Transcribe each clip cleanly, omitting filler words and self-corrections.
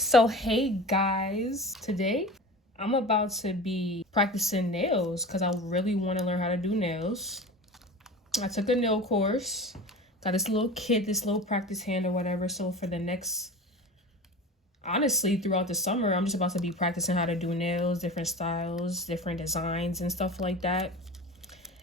So hey guys, today I'm about to be practicing nails because I really want to learn how to do nails. I took a nail course, got this little kit, this little practice hand or whatever. So for the next, honestly, throughout the summer, I'm just about to be practicing how to do nails, different styles, different designs and stuff like that.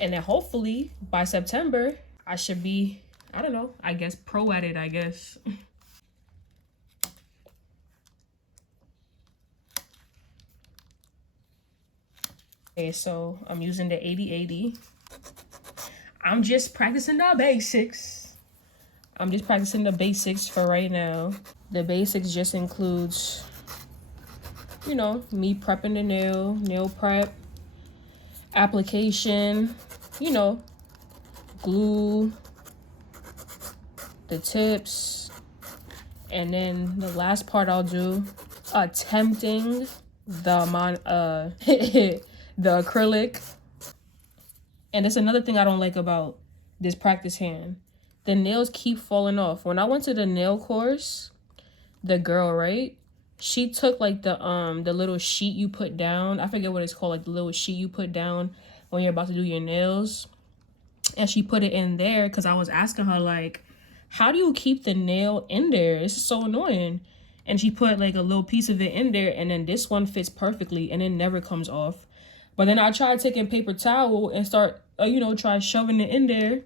And then hopefully by September, I should be, I don't know, I guess pro at it, I guess. Okay, so I'm using the 80/80. I'm just practicing the basics. I'm just practicing the basics for right now. The basics just includes, me prepping the nail prep, application, glue, the tips, and then the last part I'll do, attempting the the acrylic. And that's another thing I don't like about this practice hand. The nails keep falling off. When I went to the nail course, the girl, right? She took like the little sheet you put down. I forget what it's called, like the little sheet you put down when you're about to do your nails. And she put it in there because I was asking her like, how do you keep the nail in there? It's so annoying. And she put like a little piece of it in there, and then this one fits perfectly and it never comes off. But then I tried taking paper towel and start, try shoving it in there.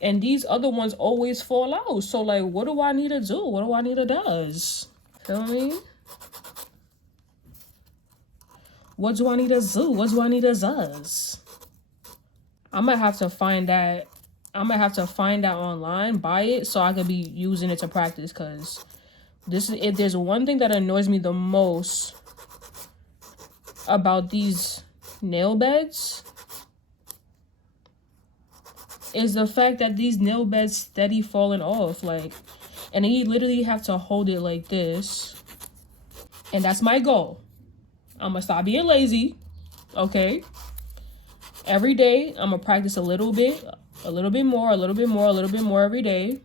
And these other ones always fall out. So, like, what do I need to do? What do I need to does? Feel me? What do I need to do? What do I need to does? I might have to find that. I might have to find that online, buy it, so I could be using it to practice. Because if there's one thing that annoys me the most about these nail beds is the fact that these nail beds steady falling off, like, and then you literally have to hold it like this. And that's my goal. I'm gonna stop being lazy, okay? Every day I'm gonna practice a little bit more every day.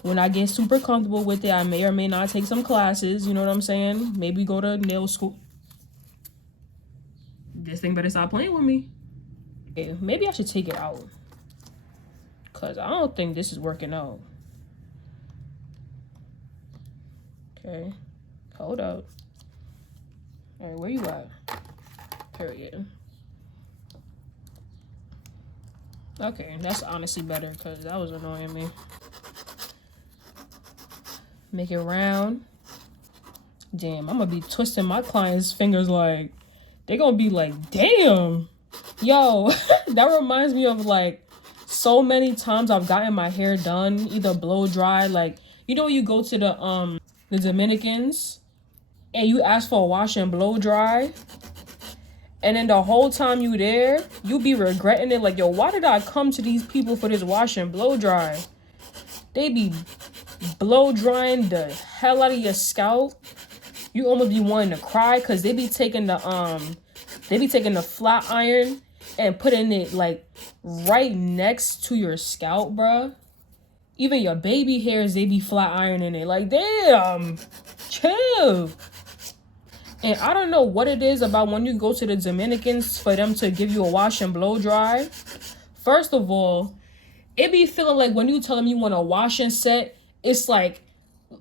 When I get super comfortable with it, I may or may not take some classes, you know what I'm saying? Maybe go to nail school. This thing better stop playing with me. Okay, maybe I should take it out, because I don't think this is working out. Okay, hold up. All right, where you at? Period. Okay, that's honestly better, because that was annoying me. Make it round. Damn, I'm gonna be twisting my clients' fingers like, they're gonna be like, damn. Yo, that reminds me of like so many times I've gotten my hair done, either blow dry, like, you go to the Dominicans and you ask for a wash and blow dry, and then the whole time you there, you be regretting it, like, yo, why did I come to these people for this wash and blow dry? They be blow drying the hell out of your scalp. You almost be wanting to cry, because they be taking the flat iron and putting it like right next to your scalp, bruh. Even your baby hairs, they be flat ironing it. Like, damn, chill. And I don't know what it is about when you go to the Dominicans for them to give you a wash and blow dry. First of all, it be feeling like when you tell them you want a wash and set, it's like,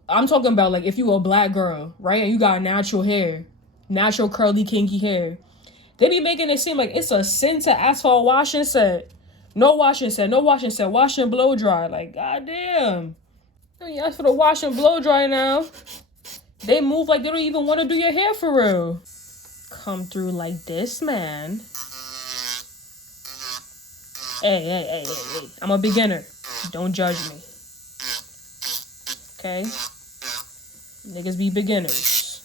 I'm talking about like if you a black girl, right? And you got natural hair, natural curly kinky hair. They be making it seem like it's a sin to ask for a wash and set. No wash and set, no wash and set, wash and blow dry. Like, goddamn. You ask for the wash and blow dry now. They move like they don't even want to do your hair for real. Come through like this, man. Hey. I'm a beginner. Don't judge me. Okay? Niggas be beginners.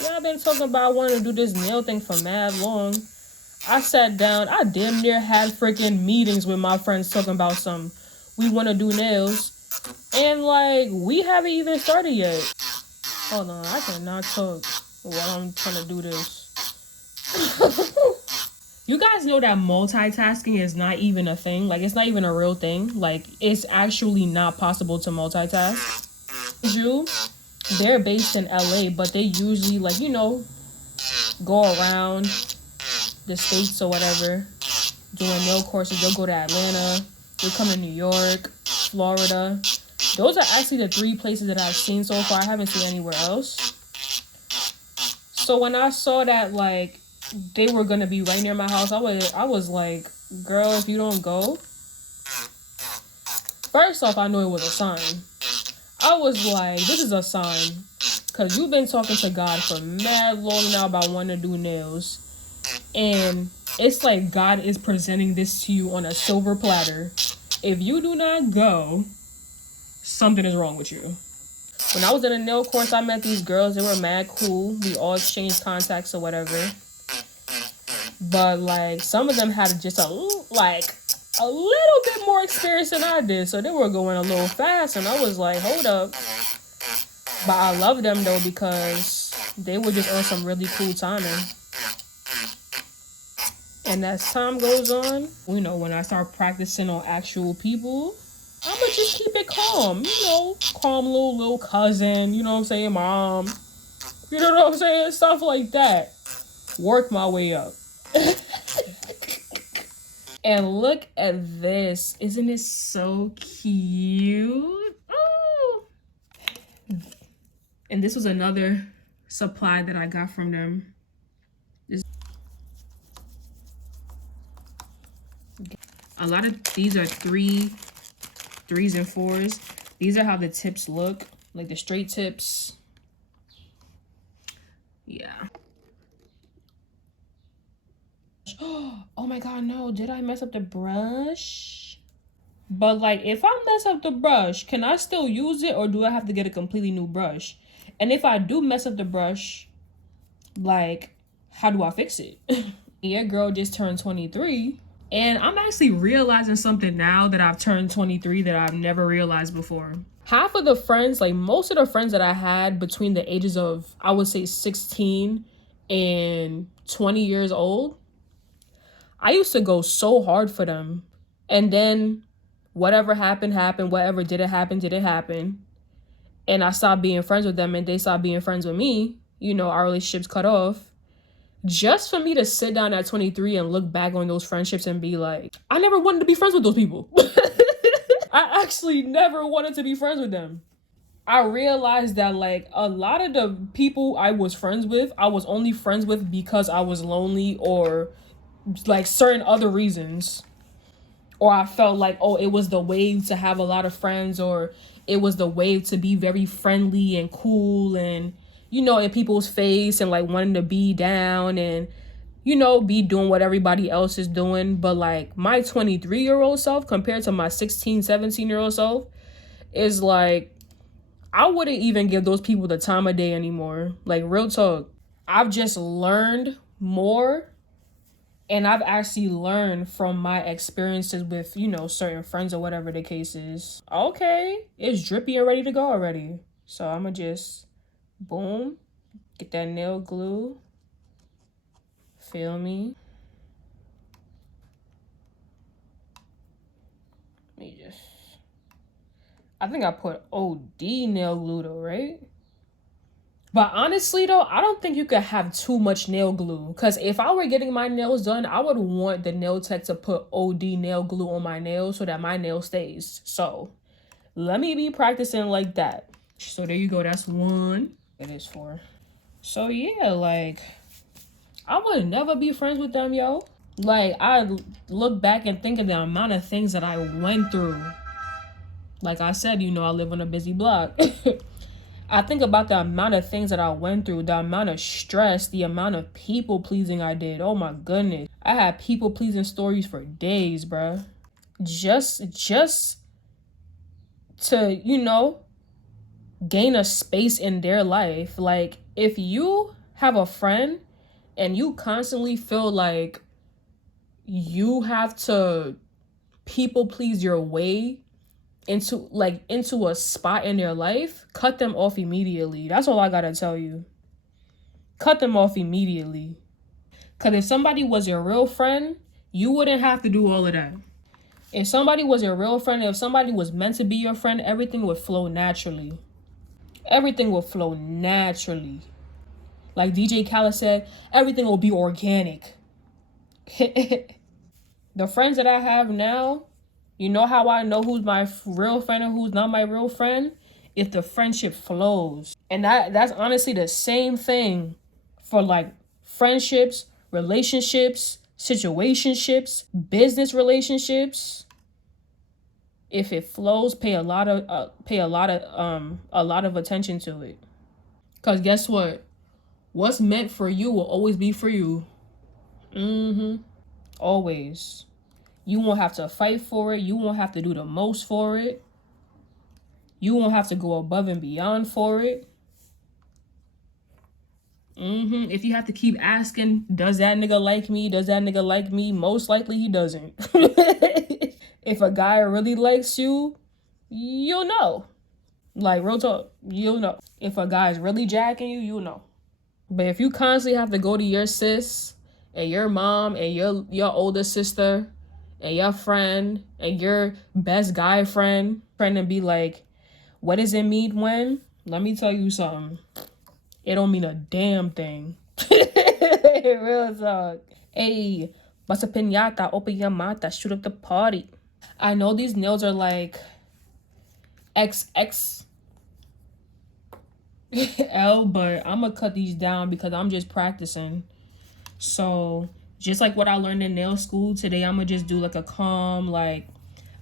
Yeah, I've been talking about wanting to do this nail thing for mad long. I sat down, I damn near had freaking meetings with my friends talking about we want to do nails. And like, we haven't even started yet. Hold on, I cannot talk while I'm trying to do this. You guys know that multitasking is not even a thing. Like, it's not even a real thing. Like, it's actually not possible to multitask. You, they're based in LA, but they usually, like, you know, go around the states or whatever, doing nail courses. They'll go to Atlanta, they come to New York, Florida. Those are actually the 3 places that I've seen so far. I haven't seen anywhere else. So when I saw that, like, they were gonna be right near my house, I was like, girl, if you don't go. First off, I knew it was a sign. I was like, this is a sign. Because you've been talking to God for mad long now about wanting to do nails. And it's like God is presenting this to you on a silver platter. If you do not go, something is wrong with you. When I was in a nail course, I met these girls. They were mad cool. We all exchanged contacts or whatever. But, like, some of them had just a little bit more experience than I did. So they were going a little fast. And I was like, hold up. But I love them, though, because they were just on some really cool timing. And as time goes on, you know, when I start practicing on actual people, I'm going to just keep it calm. You know, calm little cousin, you know what I'm saying, mom. You know what I'm saying? Stuff like that. Work my way up. And look at this. Isn't it so cute? Oh. And this was another supply that I got from them. A lot of these are 3s and 4s. These are how the tips look, like the straight tips. Yeah. Oh my god, no, did I mess up the brush? But like, if I mess up the brush, can I still use it, or do I have to get a completely new brush? And if I do mess up the brush, like, how do I fix it? Your girl just turned 23. And I'm actually realizing something now that I've turned 23 that I've never realized before. Half of the friends, like most of the friends that I had between the ages of, I would say 16 and 20 years old, I used to go so hard for them. And then whatever happened, whatever didn't happen. And I stopped being friends with them and they stopped being friends with me. You know, our relationships cut off. Just for me to sit down at 23 and look back on those friendships and be like, I never wanted to be friends with those people. I actually never wanted to be friends with them. I realized that, like, a lot of the people I was friends with, I was only friends with because I was lonely or, like, certain other reasons. Or I felt like, oh, it was the wave to have a lot of friends, or it was the wave to be very friendly and cool and, you know, in people's face and like wanting to be down and, you know, be doing what everybody else is doing. But like my 23-year-old self compared to my 16, 17-year-old self is like, I wouldn't even give those people the time of day anymore. Like, real talk. I've just learned more, and I've actually learned from my experiences with, you know, certain friends or whatever the case is. Okay, it's drippy and ready to go already. So I'm gonna just boom, get that nail glue. Feel me? Let me just, I think I put OD nail glue though, right? But honestly though, I don't think you could have too much nail glue. Because if I were getting my nails done, I would want the nail tech to put OD nail glue on my nails so that my nail stays. So let me be practicing like that. So there you go. That's 1. It is 4. So yeah, like, I would never be friends with them, yo. Like, I look back and think of the amount of things that I went through. Like I said, you know, I live on a busy block. I think about the amount of things that I went through, the amount of stress, the amount of people pleasing I did. Oh my goodness. I had people pleasing stories for days, bruh. Just to, you know, gain a space in their life. Like, if you have a friend and you constantly feel like you have to people please your way into a spot in their life, cut them off immediately. That's all I gotta tell you. Cut them off immediately. Because if somebody was your real friend, you wouldn't have to do all of that. If somebody was your real friend, if somebody was meant to be your friend, everything would flow naturally. Everything will flow naturally. Like DJ Khaled said, everything will be organic. The friends that I have now, you know how I know who's my real friend and who's not my real friend? If the friendship flows. And that's honestly the same thing for like friendships, relationships, situationships, business relationships. If it flows, pay a lot of attention to it. Cause guess what? What's meant for you will always be for you. Always. You won't have to fight for it. You won't have to do the most for it. You won't have to go above and beyond for it. If you have to keep asking, does that nigga like me? Does that nigga like me? Most likely he doesn't. If a guy really likes you, you'll know. Like, real talk, you'll know. If a guy's really jacking you, you'll know. But if you constantly have to go to your sis and your mom and your older sister and your friend and your best guy friend and be like, what does it mean when? Let me tell you something. It don't mean a damn thing. Real talk. Hey, bust a piñata, open your mata, shoot up the party. I know these nails are like XXL, but I'm gonna cut these down because I'm just practicing. So just like what I learned in nail school, today I'm gonna just do like a calm, like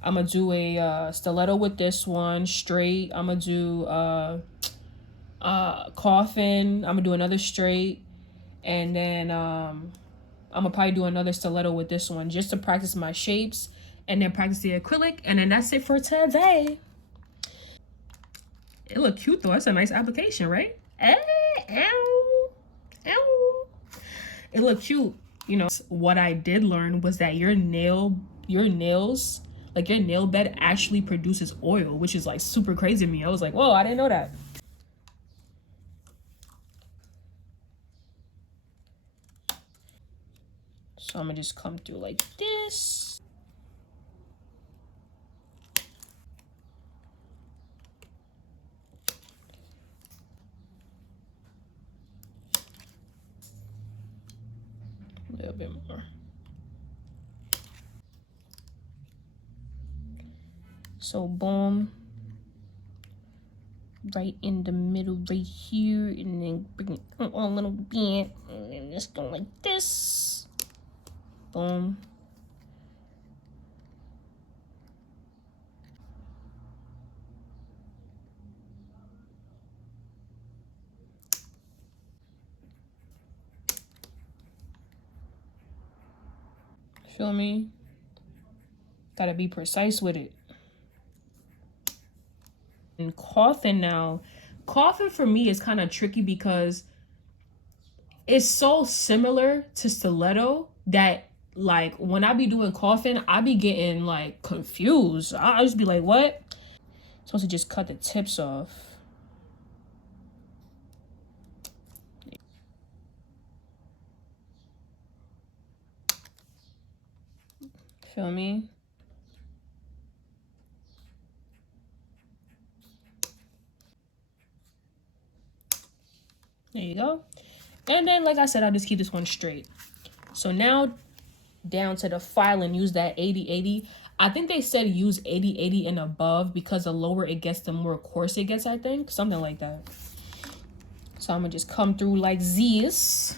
I'm gonna do a stiletto with this one straight. I'm gonna do coffin. I'm gonna do another straight, and then I'm gonna probably do another stiletto with this one just to practice my shapes, and then practice the acrylic, and then that's it for today. It look cute though. That's a nice application, right? It look cute. You know, what I did learn was that your nails, like your nail bed actually produces oil, which is like super crazy to me. I was like, whoa, I didn't know that. So I'm gonna just come through like this. A little bit more. So boom, right in the middle right here, and then bring it on a little bit, and then just go like this. Boom. Feel me? Gotta be precise with it. And coffin now. Coffin for me is kind of tricky because it's so similar to stiletto that like when I be doing coffin, I be getting like confused. I just be like, what? I'm supposed to just cut the tips off. Feel me? There you go. And then, like I said, I'll just keep this one straight. So now down to the file and use that 80-80. I think they said use 80-80 and above because the lower it gets, the more coarse it gets, I think. Something like that. So I'm going to just come through like this.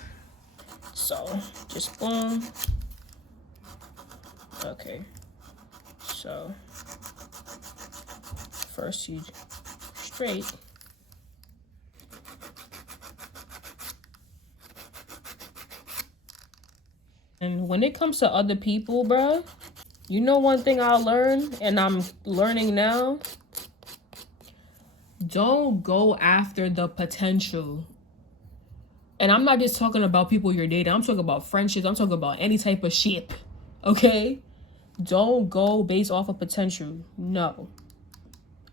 So just boom. Okay. So first you straight. And when it comes to other people, bro, you know one thing I learned, and I'm learning now? Don't go after the potential. And I'm not just talking about people you're dating. I'm talking about friendships. I'm talking about any type of shit. Okay? Don't go based off of potential. No.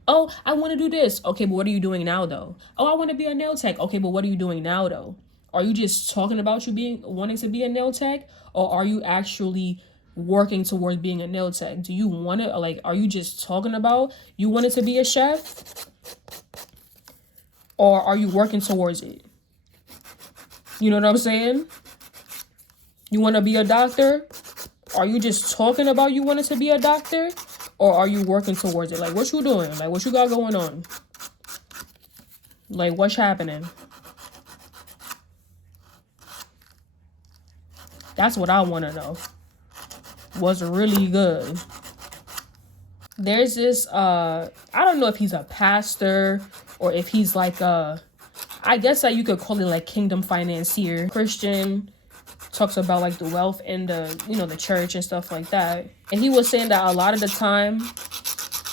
Oh, I want to do this. Okay, but what are you doing now, though? Oh, I want to be a nail tech. Okay, but what are you doing now, though? Are you just talking about wanting to be a nail tech, or are you actually working towards being a nail tech? Do you want to, like, are you just talking about you wanted to be a chef, or are you working towards it? You know what I'm saying? You want to be a doctor? Are you just talking about you wanted to be a doctor, or are you working towards it? Like, what you doing? Like, what you got going on? Like, what's happening? That's what I want to know. What's really good? There's this, I don't know if he's a pastor or if he's like I guess that you could call it like kingdom financier. Christian, talks about like the wealth in the, you know, the church and stuff like that. And he was saying that a lot of the time,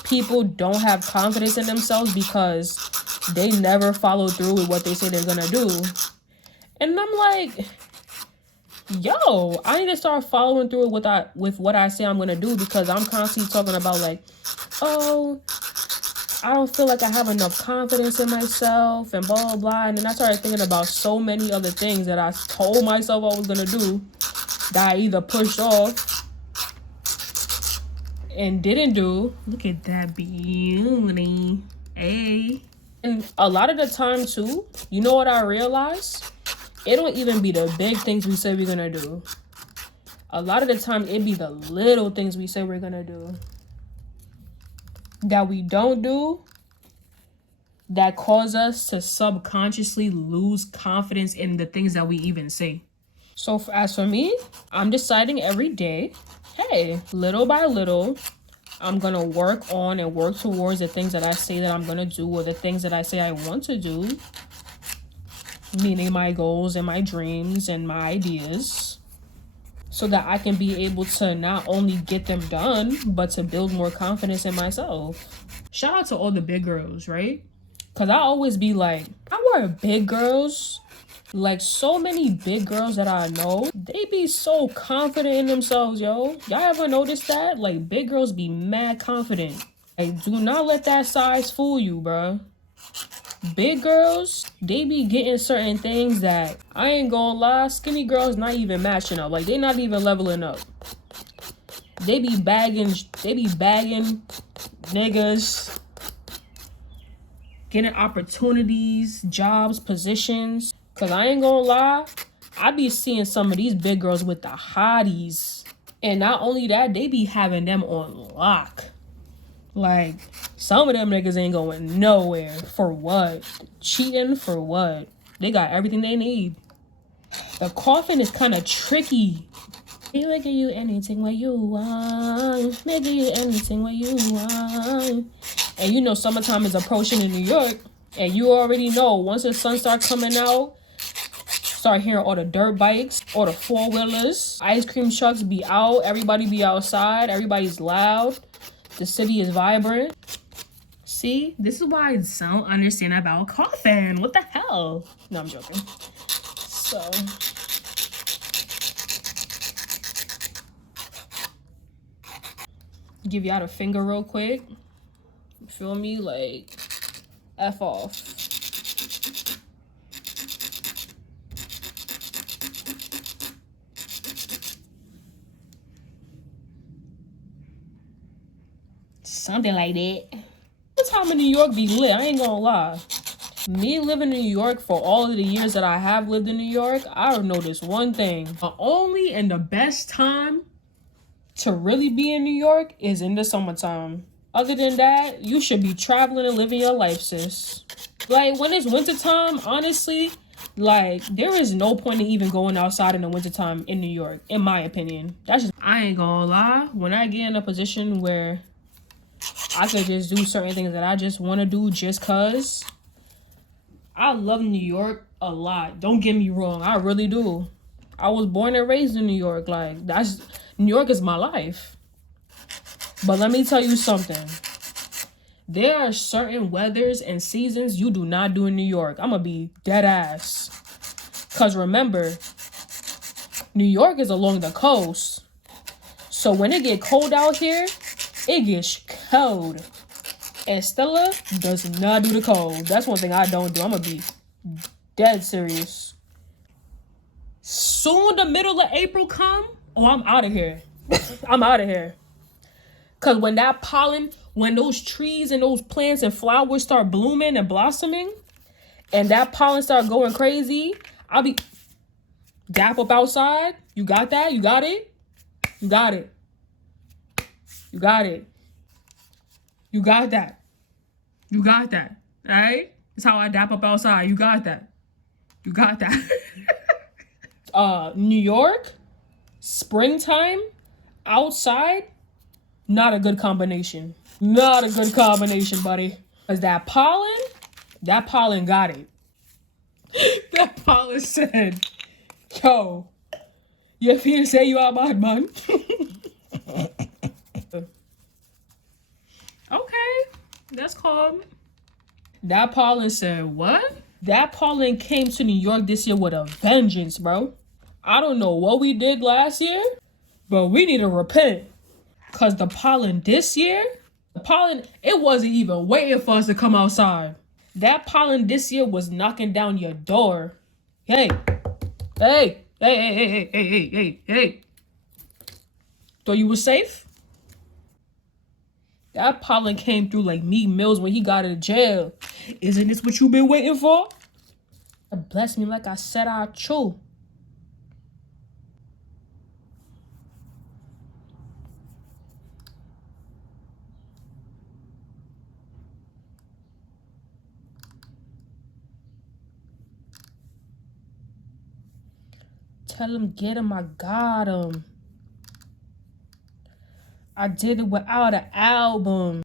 people don't have confidence in themselves because they never follow through with what they say they're gonna do. And I'm like, yo, I need to start following through with what I say I'm gonna do, because I'm constantly talking about like, oh, I don't feel like I have enough confidence in myself and blah blah blah. And then I started thinking about so many other things that I told myself I was gonna do that I either pushed off and didn't do. Look at that beauty. Hey. And a lot of the time too, you know what I realized? It don't even be the big things we say we're gonna do. A lot of the time, it be the little things we say we're gonna do that we don't do, that cause us to subconsciously lose confidence in the things that we even say. So as for me, I'm deciding every day, hey, little by little, I'm gonna work on and work towards the things that I say that I'm gonna do, or the things that I say I want to do, meaning my goals and my dreams and my ideas, so that I can be able to not only get them done, but to build more confidence in myself. Shout out to all the big girls, right? Because I always be like, I wear big girls. Like, so many big girls that I know, they be so confident in themselves, yo. Y'all ever notice that? Like, big girls be mad confident. Like, do not let that size fool you, bro. Big girls, they be getting certain things that, I ain't gonna lie, skinny girls not even matching up. Like, they not even leveling up. They be bagging niggas, getting opportunities, jobs, positions. Cause I ain't gonna lie, I be seeing some of these big girls with the hotties. And not only that, they be having them on lock. Like, some of them niggas ain't going nowhere. For what? Cheating for what? They got everything they need. The coughing is kind of tricky. They making you anything what you want. Making you anything what you want. And you know summertime is approaching in New York. And you already know, once the sun starts coming out, start hearing all the dirt bikes, all the four-wheelers. Ice cream trucks be out. Everybody be outside. Everybody's loud. The city is vibrant. See, this is why I don't understand about coughing. What the hell? No, I'm joking. So, give y'all the finger real quick. You feel me? Like, F off. Something like that. The time in New York be lit, I ain't gonna lie. Me living in New York for all of the years that I have lived in New York, I noticed one thing. The only and the best time to really be in New York is in the summertime. Other than that, you should be traveling and living your life, sis. Like, when it's wintertime, honestly, like, there is no point in even going outside in the wintertime in New York, in my opinion. That's just, I ain't gonna lie. When I get in a position where I could just do certain things that I just want to do just cause, I love New York a lot. Don't get me wrong. I really do. I was born and raised in New York. Like, New York is my life. But let me tell you something. There are certain weathers and seasons you do not do in New York. I'm going to be dead ass. Because remember, New York is along the coast. So when it get cold out here, it gets cold. And Stella does not do the cold. That's one thing I don't do. I'm going to be dead serious. Soon the middle of April come, oh, I'm out of here. I'm out of here. Because when that pollen, when those trees and those plants and flowers start blooming and blossoming, and that pollen start going crazy, I'll be dap up outside. You got that? You got it? You got it. You got it. You got that. You got that. All right? That's how I dap up outside. You got that. You got that. New York, springtime, outside, not a good combination. Not a good combination, buddy. Because that pollen got it. That pollen said, yo, you feel say you are bad, man? Okay, that's calm. That pollen said, what? That pollen came to New York this year with a vengeance, bro. I don't know what we did last year, but we need to repent. Because the pollen this year, it wasn't even waiting for us to come outside. That pollen this year was knocking down your door. Hey. Thought you was safe? That pollen came through like Meek Mills when he got out of jail. Isn't this what you been waiting for? Bless me like I said I chew. Tell him, get him, I got him. I did it without an album.